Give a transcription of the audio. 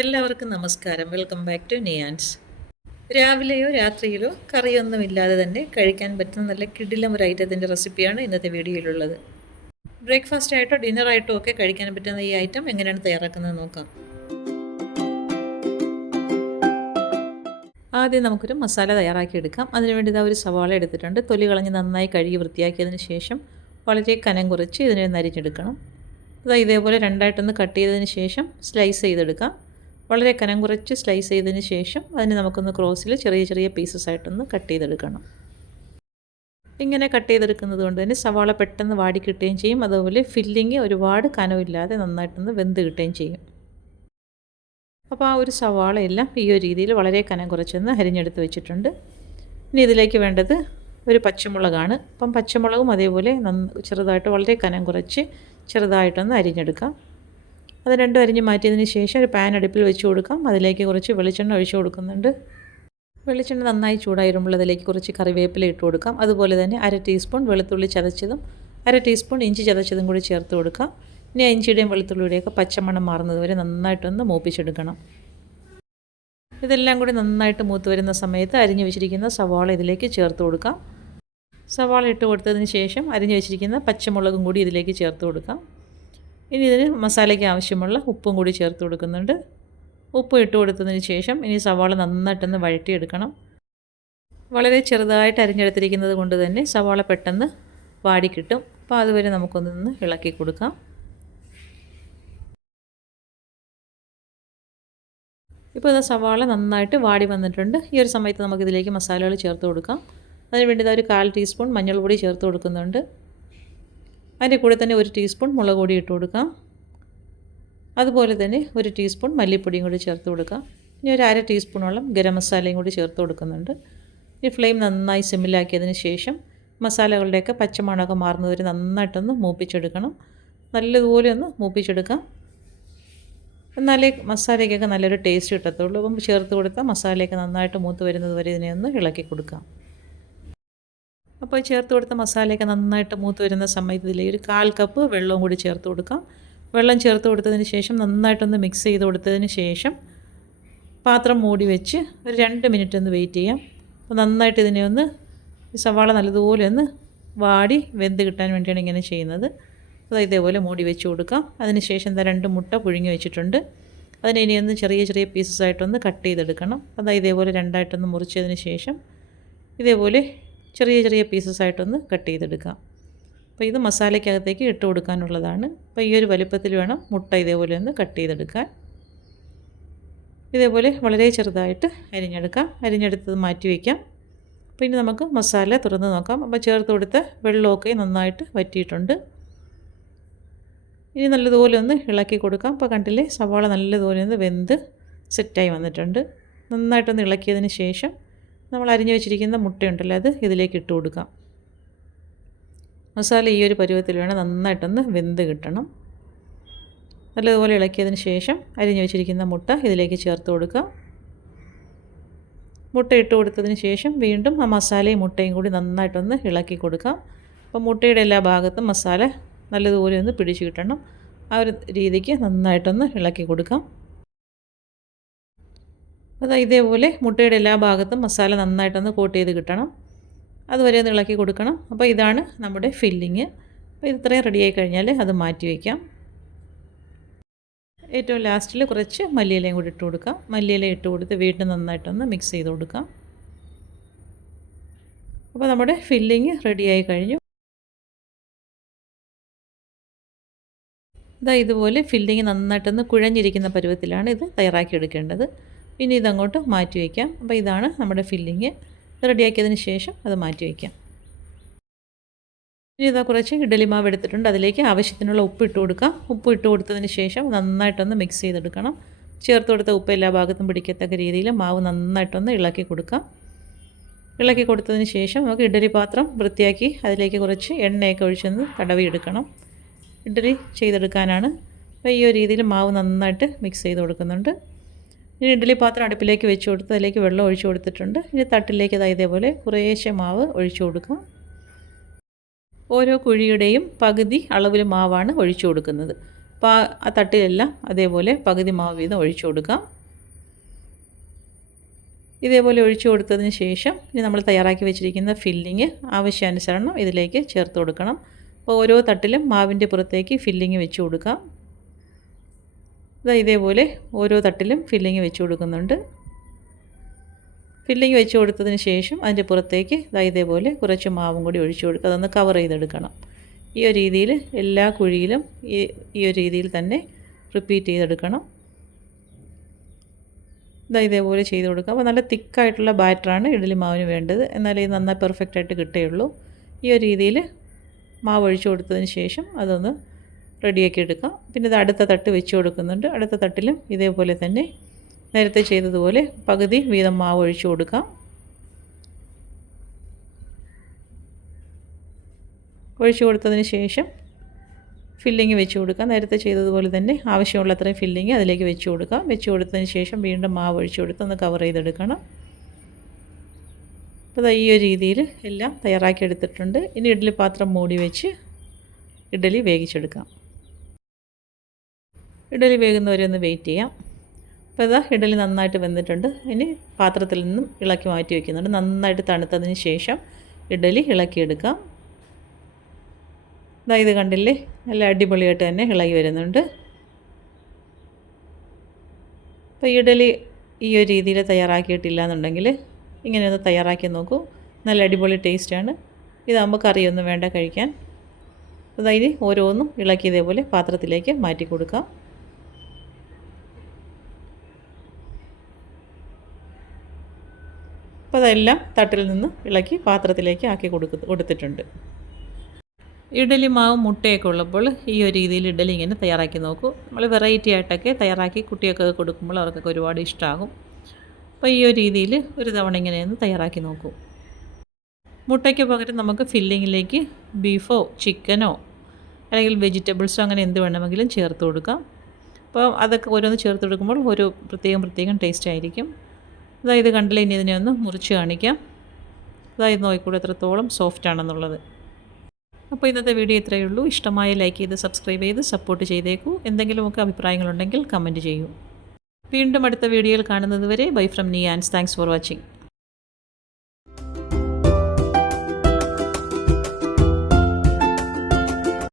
എല്ലാവർക്കും നമസ്കാരം. Welcome back to നിയാൻസ് രാവിലെയോ രാത്രിയിലോ കറിയൊന്നുമില്ലാതെ തന്നെ കഴിക്കാൻ പറ്റുന്ന നല്ല കിടിലം ഒരു ഐറ്റത്തിന്റെ റെസിപ്പിയാണ് ഇന്നത്തെ വീഡിയോയിലുള്ളത്. ബ്രേക്ക്ഫാസ്റ്റ് ആയിട്ടോ ഡിന്നറായിട്ടോ ഒക്കെ കഴിക്കാൻ പറ്റുന്ന ഈ ഐറ്റം എങ്ങനെയാണ് തയ്യാറാക്കുന്നത് നോക്കാം. ആദ്യം നമുക്കൊരു മസാല തയ്യാറാക്കിയെടുക്കാം അതിനുവേണ്ടി ഇതാ ഒരു സവാള എടുത്തിട്ടുണ്ട്. തൊലി കളഞ്ഞ് നന്നായി കഴുകി വൃത്തിയാക്കിയതിന് ശേഷം വളരെ കനം കുറച്ച് ഇതിനെ നരിഞ്ഞെടുക്കണം അതാ ഇതേപോലെ രണ്ടായിട്ടൊന്ന് കട്ട് ചെയ്തതിന് ശേഷം സ്ലൈസ് ചെയ്തെടുക്കാം. വളരെ കനം കുറച്ച് സ്ലൈസ് ചെയ്തതിന് ശേഷം അതിന് നമുക്കൊന്ന് ക്രോസിൽ ചെറിയ ചെറിയ പീസസ് ആയിട്ടൊന്ന് കട്ട് ചെയ്തെടുക്കണം. ഇങ്ങനെ കട്ട് ചെയ്തെടുക്കുന്നത് കൊണ്ട് തന്നെ സവാള പെട്ടെന്ന് വാടി കിട്ടുകയും ചെയ്യും. അതുപോലെ ഫില്ലിങ് ഒരുപാട് കനമില്ലാതെ നന്നായിട്ടൊന്ന് വെന്ത് കിട്ടുകയും ചെയ്യും. അപ്പോൾ ആ ഒരു സവാളയെല്ലാം ഈ ഒരു രീതിയിൽ വളരെ കനം കുറച്ചൊന്ന് അരിഞ്ഞെടുത്ത് വെച്ചിട്ടുണ്ട്. ഇനി ഇതിലേക്ക് വേണ്ടത് ഒരു പച്ചമുളകാണ്. അപ്പം പച്ചമുളകും അതേപോലെ ചെറുതായിട്ട് വളരെ കനം കുറച്ച് ചെറുതായിട്ടൊന്ന് അരിഞ്ഞെടുക്കാം. അത് രണ്ടും അരിഞ്ഞ് മാറ്റിയതിന് ശേഷം ഒരു പാൻ അടുപ്പിൽ വെച്ച് കൊടുക്കാം. അതിലേക്ക് കുറച്ച് വെളിച്ചെണ്ണ ഒഴിച്ച് കൊടുക്കുന്നുണ്ട്. വെളിച്ചെണ്ണ നന്നായി ചൂടായിരുമ്പോൾ അതിലേക്ക് കുറച്ച് കറിവേപ്പില ഇട്ട് കൊടുക്കാം. അതുപോലെ തന്നെ അര ടീസ്പൂൺ വെളുത്തുള്ളി ചതച്ചതും അര ടീസ്പൂൺ ഇഞ്ചി ചതച്ചതും കൂടി ചേർത്ത് കൊടുക്കാം. ഇനി ഇഞ്ചിയുടെയും വെളുത്തുള്ളിയുടെയൊക്കെ പച്ചമണം മാറുന്നത് വരെ നന്നായിട്ടൊന്ന് മൂപ്പിച്ചെടുക്കണം. ഇതെല്ലാം കൂടി നന്നായിട്ട് മൂത്ത് വരുന്ന സമയത്ത് അരിഞ്ഞു വെച്ചിരിക്കുന്ന സവാള ഇതിലേക്ക് ചേർത്ത് കൊടുക്കാം. സവാള ഇട്ട് കൊടുത്തതിന് ശേഷം അരിഞ്ഞു വെച്ചിരിക്കുന്ന പച്ചമുളകും കൂടി ഇതിലേക്ക് ചേർത്ത് കൊടുക്കാം. ഇനി ഇതിന് മസാലയ്ക്ക് ആവശ്യമുള്ള ഉപ്പും കൂടി ചേർത്ത് കൊടുക്കുന്നുണ്ട്. ഉപ്പ് ഇട്ട് കൊടുത്തതിന് ശേഷം ഇനി സവാള നന്നായിട്ടൊന്ന് വഴറ്റിയെടുക്കണം. വളരെ ചെറുതായിട്ട് അരിഞ്ഞെടുത്തിരിക്കുന്നത് കൊണ്ട് തന്നെ സവാള പെട്ടെന്ന് വാടിക്കിട്ടും അപ്പോൾ അതുവരെ നമുക്കൊന്ന് ഇളക്കി കൊടുക്കാം. ഇപ്പോൾ ഇത് സവാള നന്നായിട്ട് വാടി വന്നിട്ടുണ്ട്. ഈ ഒരു സമയത്ത് നമുക്കിതിലേക്ക് മസാലകൾ ചേർത്ത് കൊടുക്കാം. അതിന് വേണ്ടി ഒരു കാൽ ടീസ്പൂൺ മഞ്ഞൾപ്പൊടി ചേർത്ത് കൊടുക്കുന്നുണ്ട്. അതിന്റെ കൂടെ തന്നെ ഒരു ടീസ്പൂൺ മുളക് പൊടി ഇട്ട് കൊടുക്കാം. അതുപോലെ തന്നെ ഒരു ടീസ്പൂൺ മല്ലിപ്പൊടിയും കൂടി ചേർത്ത് കൊടുക്കാം. ഇനി ഒരു അര ടീസ്പൂണോളം ഗരം മസാലയും കൂടി ചേർത്ത് കൊടുക്കുന്നുണ്ട്. ഈ ഫ്ലെയിം നന്നായി സിമ്മിലാക്കിയതിന് ശേഷം മസാലകളുടെയൊക്കെ പച്ചമണമൊക്കെ മാറുന്നവരെ നന്നായിട്ടൊന്ന് മൂപ്പിച്ചെടുക്കണം. നല്ലതുപോലെ ഒന്ന് മൂപ്പിച്ചെടുക്കാം. എന്നാലേ മസാലയ്ക്കൊക്കെ നല്ലൊരു ടേസ്റ്റ് കിട്ടത്തുള്ളൂ. അപ്പം ചേർത്ത് കൊടുത്താൽ മസാലയൊക്കെ നന്നായിട്ട് മൂത്ത് വരുന്നത് വരെ ഇതിനെ ഒന്ന് ഇളക്കി കൊടുക്കാം. അപ്പോൾ ചേർത്ത് കൊടുത്ത മസാലയൊക്കെ നന്നായിട്ട് മൂത്ത് വരുന്ന സമയത്ത് ഇതിൽ ഒരു കാൽ കപ്പ് വെള്ളവും കൂടി ചേർത്ത് കൊടുക്കാം. വെള്ളം ചേർത്ത് കൊടുത്തതിന് ശേഷം നന്നായിട്ടൊന്ന് മിക്സ് ചെയ്ത് കൊടുത്തതിന് ശേഷം പാത്രം മൂടി വെച്ച് ഒരു രണ്ട് മിനിറ്റ് ഒന്ന് വെയിറ്റ് ചെയ്യാം. അപ്പോൾ നന്നായിട്ട് ഇതിനെ ഒന്ന് സവാള നല്ലതുപോലെ ഒന്ന് വാടി വെന്ത് കിട്ടാൻ വേണ്ടിയാണ് ഇങ്ങനെ ചെയ്യുന്നത്. അത് ഇതേപോലെ മൂടി വെച്ച് കൊടുക്കാം. അതിന് ശേഷം എന്താ രണ്ട് മുട്ട പുഴുങ്ങി വെച്ചിട്ടുണ്ട്. അതിനെ ഇനി ഒന്ന് ചെറിയ ചെറിയ പീസസ് ആയിട്ടൊന്ന് കട്ട് ചെയ്തെടുക്കണം. അതായത് ഇതേപോലെ രണ്ടായിട്ടൊന്ന് മുറിച്ചതിന് ശേഷം ഇതേപോലെ ചെറിയ ചെറിയ പീസസ് ആയിട്ടൊന്ന് കട്ട് ചെയ്തെടുക്കാം അപ്പോൾ ഇത് മസാലയ്ക്കകത്തേക്ക് ഇട്ട് കൊടുക്കാനുള്ളതാണ്. അപ്പോൾ ഈ ഒരു വലിപ്പത്തിൽ വേണം മുട്ട ഇതേപോലെ ഒന്ന് കട്ട് ചെയ്തെടുക്കാൻ. ഇതേപോലെ വളരെ ചെറുതായിട്ട് അരിഞ്ഞെടുക്കാം. അരിഞ്ഞെടുത്തത് മാറ്റി വയ്ക്കാം അപ്പോൾ ഇനി നമുക്ക് മസാല തുറന്ന് നോക്കാം. അപ്പോൾ ചേർത്ത് കൊടുത്ത വെള്ളമൊക്കെ നന്നായിട്ട് വറ്റിയിട്ടുണ്ട്. ഇനി നല്ലതുപോലെ ഒന്ന് ഇളക്കി കൊടുക്കാം. അപ്പോൾ കണ്ടില്ലേ സവാള നല്ലതുപോലെ ഒന്ന് വെന്ത് സെറ്റായി വന്നിട്ടുണ്ട്. നന്നായിട്ടൊന്ന് ഇളക്കിയതിന് ശേഷം നമ്മൾ അരിഞ്ഞു വെച്ചിരിക്കുന്ന മുട്ടയുണ്ടല്ലോ അത് ഇതിലേക്ക് ഇട്ട് കൊടുക്കാം. മസാല ഈ ഒരു പരുവത്തിൽ വേണം നന്നായിട്ടൊന്ന് വെന്ത് കിട്ടണം. നല്ലതുപോലെ ഇളക്കിയതിന് ശേഷം അരിഞ്ഞു വെച്ചിരിക്കുന്ന മുട്ട ഇതിലേക്ക് ചേർത്ത് കൊടുക്കാം. മുട്ട ഇട്ട് കൊടുത്തതിന് ശേഷം വീണ്ടും ആ മസാലയും മുട്ടയും കൂടി നന്നായിട്ടൊന്ന് ഇളക്കി കൊടുക്കാം. അപ്പോൾ മുട്ടയുടെ എല്ലാ ഭാഗത്തും മസാല നല്ലതുപോലെ ഒന്ന് പിടിച്ച് കിട്ടണം. ആ ഒരു രീതിക്ക് നന്നായിട്ടൊന്ന് ഇളക്കി കൊടുക്കാം. അത് ഇതേപോലെ മുട്ടയുടെ എല്ലാ ഭാഗത്തും മസാല നന്നായിട്ടൊന്ന് കോട്ട് ചെയ്ത് കിട്ടണം. അതുവരെ ഒന്ന് ഇളക്കി കൊടുക്കണം. അപ്പോൾ ഇതാണ് നമ്മുടെ ഫില്ലിങ് അപ്പോൾ ഇത്രയും റെഡിയായി കഴിഞ്ഞാൽ അത് മാറ്റി വയ്ക്കാം ഏറ്റവും ലാസ്റ്റിൽ കുറച്ച് മല്ലിയിലയും കൂടി ഇട്ട് കൊടുക്കാം. മല്ലിയില ഇട്ട് കൊടുത്ത് വീണ്ടും നന്നായിട്ടൊന്ന് മിക്സ് ചെയ്ത് കൊടുക്കാം. അപ്പോൾ നമ്മുടെ ഫില്ലിങ് റെഡിയായി കഴിഞ്ഞു. ഇതാ ഇതുപോലെ ഫില്ലിങ് നന്നായിട്ടൊന്ന് കുഴഞ്ഞിരിക്കുന്ന പരുവത്തിലാണ് ഇത് തയ്യാറാക്കി എടുക്കേണ്ടത്. ഇനി ഇതങ്ങോട്ട് മാറ്റി വയ്ക്കാം. അപ്പോൾ ഇതാണ് നമ്മുടെ ഫില്ലിങ് റെഡിയാക്കിയതിന് ശേഷം അത് മാറ്റി വയ്ക്കാം. ഇനി ഇതാ കുറച്ച് ഇഡലി മാവ് എടുത്തിട്ടുണ്ട്. അതിലേക്ക് ആവശ്യത്തിനുള്ള ഉപ്പ് ഇട്ട് കൊടുക്കാം. ഉപ്പ് ഇട്ട് കൊടുത്തതിന് ശേഷം നന്നായിട്ടൊന്ന് മിക്സ് ചെയ്തെടുക്കണം. ചേർത്ത് കൊടുത്ത ഉപ്പ് എല്ലാ ഭാഗത്തും പിടിക്കത്തക്ക രീതിയിൽ മാവ് നന്നായിട്ടൊന്ന് ഇളക്കി കൊടുക്കാം. ഇളക്കി കൊടുത്തതിന് ശേഷം നമുക്ക് ഇഡലി പാത്രം വൃത്തിയാക്കി അതിലേക്ക് കുറച്ച് എണ്ണയൊക്കെ ഒഴിച്ചൊന്ന് തടവിയെടുക്കണം ഇഡലി ചെയ്തെടുക്കാനാണ്. അപ്പോൾ ഈ ഒരു രീതിയിൽ മാവ് നന്നായിട്ട് മിക്സ് ചെയ്ത് കൊടുക്കുന്നുണ്ട്. ഇനി ഇഡ്ഡലി പാത്രം അടുപ്പിലേക്ക് വെച്ച് കൊടുത്ത് അതിലേക്ക് വെള്ളം ഒഴിച്ചു കൊടുത്തിട്ടുണ്ട്. ഇനി തട്ടിലേക്ക് അതായത് ഇതേപോലെ കുറേശ്ശെ മാവ് ഒഴിച്ചു കൊടുക്കാം. ഓരോ കുഴിയുടെയും പകുതി അളവിൽ മാവാണ് ഒഴിച്ചു കൊടുക്കുന്നത്. അപ്പോൾ ആ തട്ടിലെല്ലാം അതേപോലെ പകുതി മാവ് വീതം ഒഴിച്ചു കൊടുക്കാം. ഇതേപോലെ ഒഴിച്ചു കൊടുത്തതിന് ശേഷം ഇനി നമ്മൾ തയ്യാറാക്കി വെച്ചിരിക്കുന്ന ഫില്ലിങ് ആവശ്യാനുസരണം ഇതിലേക്ക് ചേർത്ത് കൊടുക്കണം. അപ്പോൾ ഓരോ തട്ടിലും മാവിന്റെ പുറത്തേക്ക് ഫില്ലിങ് വെച്ച് കൊടുക്കാം. ഇതാ ഇതേപോലെ ഓരോ തട്ടിലും ഫില്ലിങ് വെച്ച് കൊടുക്കുന്നുണ്ട്. ഫില്ലിങ് വെച്ച് കൊടുത്തതിന് ശേഷം അതിന്റെ പുറത്തേക്ക് ഇതാ ഇതേപോലെ കുറച്ച് മാവും കൂടി ഒഴിച്ചു കൊടുക്കുക അതൊന്ന് കവർ ചെയ്തെടുക്കണം. ഈ ഒരു രീതിയിൽ എല്ലാ കുഴിയിലും ഈ ഈ ഒരു രീതിയിൽ തന്നെ റിപ്പീറ്റ് ചെയ്തെടുക്കണം. ഇതാ ഇതേപോലെ ചെയ്ത് കൊടുക്കുക. അപ്പോൾ നല്ല തിക്കായിട്ടുള്ള ബാറ്ററാണ് ഇഡലി മാവിന് വേണ്ടത്. എന്നാലേ നന്നായി പെർഫെക്റ്റായിട്ട് കിട്ടുകയുള്ളൂ. ഈ ഒരു രീതിയിൽ മാവ് ഒഴിച്ചു കൊടുത്തതിന് ശേഷം അതൊന്ന് റെഡിയാക്കി എടുക്കാം. പിന്നെ ഇത് അടുത്ത തട്ട് വെച്ച് കൊടുക്കുന്നുണ്ട്. അടുത്ത തട്ടിലും ഇതേപോലെ തന്നെ നേരത്തെ ചെയ്തതുപോലെ പകുതി വീതം മാവ് ഒഴിച്ചു കൊടുക്കാം. ഒഴിച്ചു കൊടുത്തതിന് ശേഷം ഫില്ലിങ് വെച്ച് കൊടുക്കാം. നേരത്തെ ചെയ്തതുപോലെ തന്നെ ആവശ്യമുള്ള അത്രയും ഫില്ലിങ് അതിലേക്ക് വെച്ച് കൊടുക്കാം. വെച്ച് കൊടുത്തതിന് ശേഷം വീണ്ടും മാവ് ഒഴിച്ചു കൊടുത്ത് ഒന്ന് കവർ ചെയ്തെടുക്കണം. അപ്പോൾ ഈ ഒരു രീതിയിൽ എല്ലാം തയ്യാറാക്കി എടുത്തിട്ടുണ്ട്. ഇനി ഇഡ്ഡലി പാത്രം മൂടി വെച്ച് ഇഡ്ഡലി വേവിച്ചെടുക്കാം. ഇഡ്ഡലി വേകുന്നവരെ ഒന്ന് വെയിറ്റ് ചെയ്യാം. അപ്പോൾ ഇതാ ഇഡലി നന്നായിട്ട് വെന്തിട്ടുണ്ട്. ഇനി പാത്രത്തിൽ നിന്നും ഇളക്കി മാറ്റി വയ്ക്കുന്നുണ്ട് നന്നായിട്ട് തണുത്തതിന് ശേഷം ഇഡലി ഇളക്കിയെടുക്കാം. ഇതാ ഇത് കണ്ടില്ലേ? നല്ല അടിപൊളിയായിട്ട് തന്നെ ഇളകി വരുന്നുണ്ട്. അപ്പോൾ ഇഡലി ഈ ഒരു രീതിയിൽ തയ്യാറാക്കിയിട്ടില്ല എന്നുണ്ടെങ്കിൽ ഇങ്ങനെ ഒന്ന് തയ്യാറാക്കി നോക്കൂ. നല്ല അടിപൊളി ടേസ്റ്റാണ് ഇതാകുമ്പോൾ കറിയൊന്നും വേണ്ട കഴിക്കാൻ. അതായത് ഓരോന്നും ഇളക്കി ഇതേപോലെ പാത്രത്തിലേക്ക് മാറ്റി കൊടുക്കാം. അപ്പോൾ അതെല്ലാം തട്ടിൽ നിന്ന് ഇളക്കി പാത്രത്തിലേക്ക് ആക്കി കൊടുക്ക കൊടുത്തിട്ടുണ്ട്. ഇഡലി മാവും മുട്ടയൊക്കെ ഉള്ളപ്പോൾ ഈ ഒരു രീതിയിൽ ഇഡലി ഇങ്ങനെ തയ്യാറാക്കി നോക്കൂ. നമ്മൾ വെറൈറ്റി ആയിട്ടൊക്കെ തയ്യാറാക്കി കുട്ടിയൊക്കെ കൊടുക്കുമ്പോൾ അവർക്കൊക്കെ ഒരുപാട് ഇഷ്ടമാകും അപ്പോൾ ഈ ഒരു രീതിയിൽ ഒരു തവണ ഇങ്ങനെയൊന്ന് തയ്യാറാക്കി നോക്കൂ. മുട്ടയ്ക്ക് പകരം നമുക്ക് ഫില്ലിങ്ങിലേക്ക് ബീഫോ ചിക്കനോ അല്ലെങ്കിൽ വെജിറ്റബിൾസോ അങ്ങനെ എന്ത് വേണമെങ്കിലും ചേർത്ത് കൊടുക്കാം. അപ്പോൾ അതൊക്കെ ഓരോന്ന് ചേർത്ത് കൊടുക്കുമ്പോൾ ഒരു പ്രത്യേകം പ്രത്യേകം ടേസ്റ്റ് ആയിരിക്കും. അതായത് കണ്ടില്ല ഇനി ഇതിനെ ഒന്ന് മുറിച്ച് കാണിക്കാം. അതായത് നോക്കിക്കൂടെ എത്രത്തോളം സോഫ്റ്റ് ആണെന്നുള്ളത്. അപ്പോൾ ഇന്നത്തെ വീഡിയോ ഇത്രയേ ഉള്ളൂ. ഇഷ്ടമായ ലൈക്ക് ചെയ്ത് സബ്സ്ക്രൈബ് ചെയ്ത് സപ്പോർട്ട് ചെയ്തേക്കൂ. എന്തെങ്കിലുമൊക്കെ അഭിപ്രായങ്ങളുണ്ടെങ്കിൽ കമന്റ് ചെയ്യൂ. വീണ്ടും അടുത്ത വീഡിയോയിൽ കാണുന്നതുവരെ ബൈ ഫ്രം നീ ആൻഡ്സ് താങ്ക്സ് ഫോർ വാച്ചിങ്